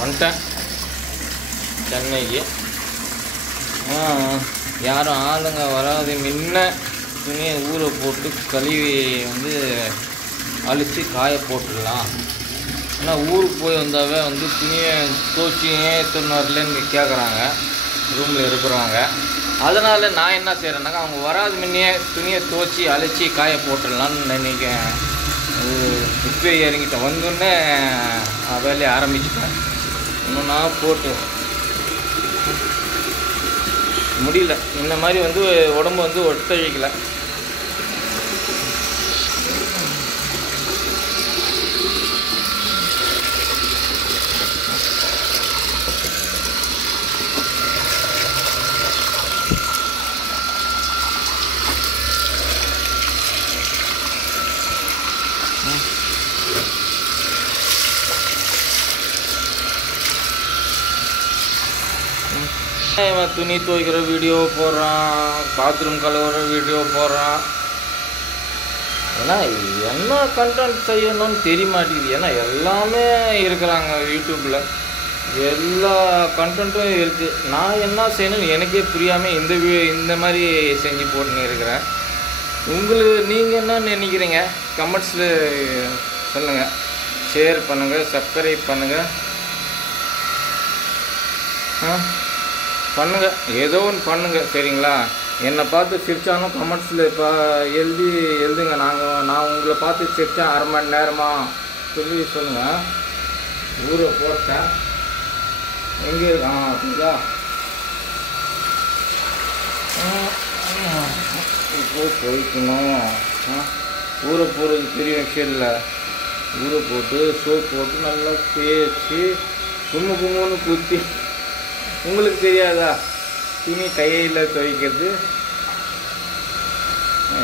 வந்துட்டேன் சென்னைக்கு. யாரும் ஆளுங்க வராது முன்ன துணியை ஊற போட்டு கழுவி வந்து அழித்து காய போட்டுடலாம். ஆனால் ஊருக்கு போய் வந்தாவே வந்து துணியை துவச்சி ஏன் வரலன்னு கேட்குறாங்க ரூமில் இருக்கிறவங்க. அதனால் நான் என்ன செய்கிறேன்னாக்கா அவங்க வராது முன்னே துணியை துவச்சி அழிச்சி காய போட்டுடலான்னு நினைக்கிறேன். இப்போ இறங்கிட்டேன், வந்தோடனே வேலையை ஆரம்பிச்சிட்டேன். இன்னும் நான் போட்டு முடியல. இந்த மாதிரி வந்து உடம்பு வந்து ஒத்துழைக்கலை. துணி துவைக்கிற வீடியோ போடுறான், பாத்ரூம் கழுவுற வீடியோ போடுறான். ஏன்னா என்ன கண்டென்ட் செய்யணும்னு தெரிய மாட்டேங்குது. ஏன்னா எல்லாமே இருக்கிறாங்க யூடியூப்பில், எல்லா கண்டென்ட்டும் இருக்குது. நான் என்ன செய்யணும்னு எனக்கே புரியாமல் இந்த மாதிரி செஞ்சு போட்டுன்னு இருக்கிறேன். நீங்கள் என்ன நினைக்கிறீங்க? கமெண்ட்ஸில் சொல்லுங்கள், ஷேர் பண்ணுங்கள், சப்ஸ்கிரைப் பண்ணுங்கள், பண்ணுங்கள், ஏதோ ஒன்று பண்ணுங்கள், சரிங்களா? என்னை பார்த்து சிரிச்சாலும் கமெண்ட்ஸில் இப்போ எழுதுங்க. நான் உங்களை பார்த்து சிரித்தேன் 1/2 மணி நேரமாக சொல்லுங்கள். ஊரை போட்டேன் எங்கே இருக்கான் அப்படிங்களா? இப்போ போய்க்கணும். ஊரை போகிறது பெரிய விஷயம் இல்லை. ஊரை போட்டு சோப் போட்டு நல்லா தேய்ச்சி கும்முன்னு குத்தி, உங்களுக்கு தெரியாதா துணி கையில் துவைக்கிறது?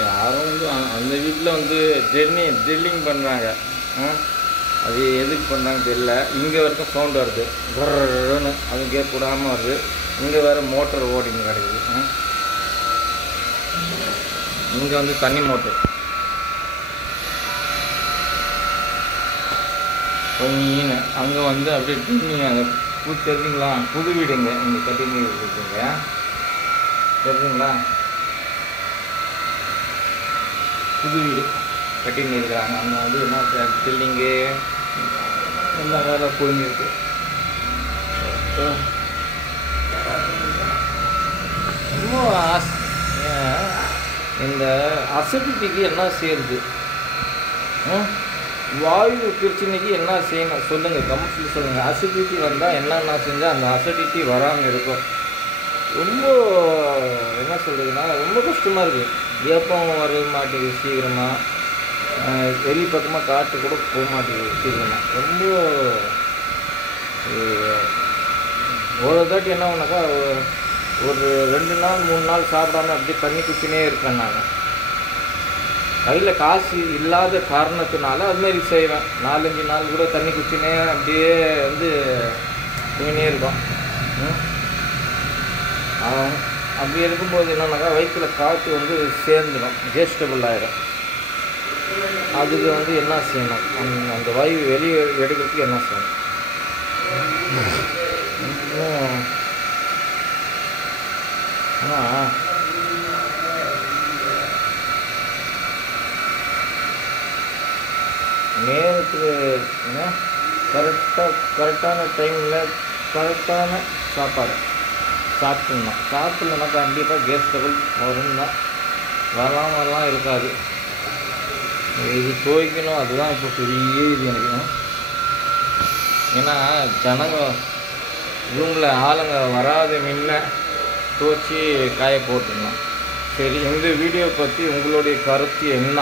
யாரும் வந்து அந்த வீட்டில் வந்து ட்ரில்லிங் பண்ணுறாங்க. அது எதுக்கு பண்ணுறாங்க தெரியல. இங்கே வரைக்கும் சவுண்டு வருது, கர்ன்னு அது கேட்கக்கூடாமல் வருது. இங்கே வேறு மோட்டர் ஓடிங்க கிடைக்குது. இங்கே வந்து தண்ணி மோட்டர் கொஞ்சம் அங்கே வந்து அப்படியே துணி அங்கே தெரிஞ்சுங்களா? புது வீடுங்க இங்கே கட்டிங்க இருக்குங்க, தெரிஞ்சுங்களா? புது வீடு கட்டின்னு இருக்கிறாங்க. அங்கே வந்து என்ன பில்டிங்கு எல்லா வேலை போயிருக்கு. ரொம்ப இந்த அசிடிட்டிக்கு என்ன செய்யுது? வாயு பிரச்சனைக்கு என்ன செய்யணும் சொல்லுங்கள், கமெண்ட்ஸில் சொல்லுங்கள். அசிடிட்டி வந்தால் என்னென்ன செஞ்சால் அந்த அசிடிட்டி வராமல் இருக்கும். ரொம்ப என்ன சொல்கிறதுனா ரொம்ப கஷ்டமாக இருக்குது. ஏப்பம் வர மாட்டேங்குது சீக்கிரமாக, வெளி பக்கமாக காட்டு கூட போக மாட்டேங்குது சீக்கிரமாக. ரொம்ப ஒரு தாட்டி என்ன பண்ணாக்கா ஒரு 2 நாள் 3 நாள் சாப்பிடாம அப்படியே தண்ணி குச்சினே இருப்பேன். நான் கையில் காசு இல்லாத காரணத்தினால அதுமாரி செய்வேன். 4-5 நாள் கூட தண்ணி குச்சினே அப்படியே வந்து தூங்கினே இருக்கும். அப்படி இருக்கும்போது என்னன்னாக்கா வயிற்றில் காற்று வந்து சேர்ந்துடும், வேஸ்டபிள் ஆகிடும். அதுக்கு வந்து என்ன செய்யணும்? அந்த வாயு வெளியே எடுக்கிறதுக்கு என்ன செய்யணும்? ஆனால் நேரத்துக்கு கரெக்டான டைமில் கரெக்டான சாப்பாடு சாப்பிட்ணும். சாப்பிட்லன்னா கண்டிப்பாக கேஸ் ட்ரபிள் வரும் தான், வரலாம் இருக்காது. இது துவைக்கணும், அதுதான் இப்போ பெரிய இது எனக்கு. ஏன்னா ஜனங்க ரூமில் ஆளுங்க வராது முன்ன துவைச்சி காய போட்டுடணும். சரி, இந்த வீடியோ பற்றி உங்களுடைய கருத்து என்ன?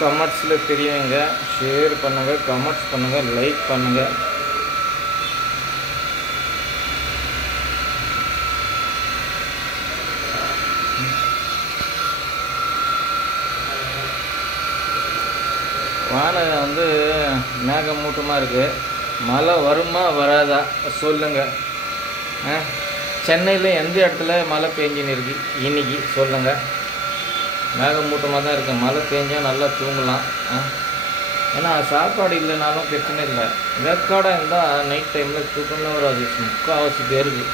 கமெண்ட்ஸில் தெரியுங்க, ஷேர் பண்ணுங்கள், கமெண்ட்ஸ் பண்ணுங்கள், லைக் பண்ணுங்கள். வானம் வந்து மேகமூட்டமாக இருக்குது. மழை வருமா வராதா சொல்லுங்கள். சென்னையில் எந்த இடத்துல மழை பெஞ்சின்னு இருக்கு இன்றைக்கி சொல்லுங்கள். மேகமூட்டமாக தான் இருக்குது. மழை பெஞ்சால் நல்லா தூங்கலாம். ஏன்னா சாப்பாடு இல்லைனாலும் பிரச்சனை இல்லை. வேக்காடாக இருந்தால் நைட் டைமில் தூக்கமே வராது முக்கால்வாசி பேருக்கு.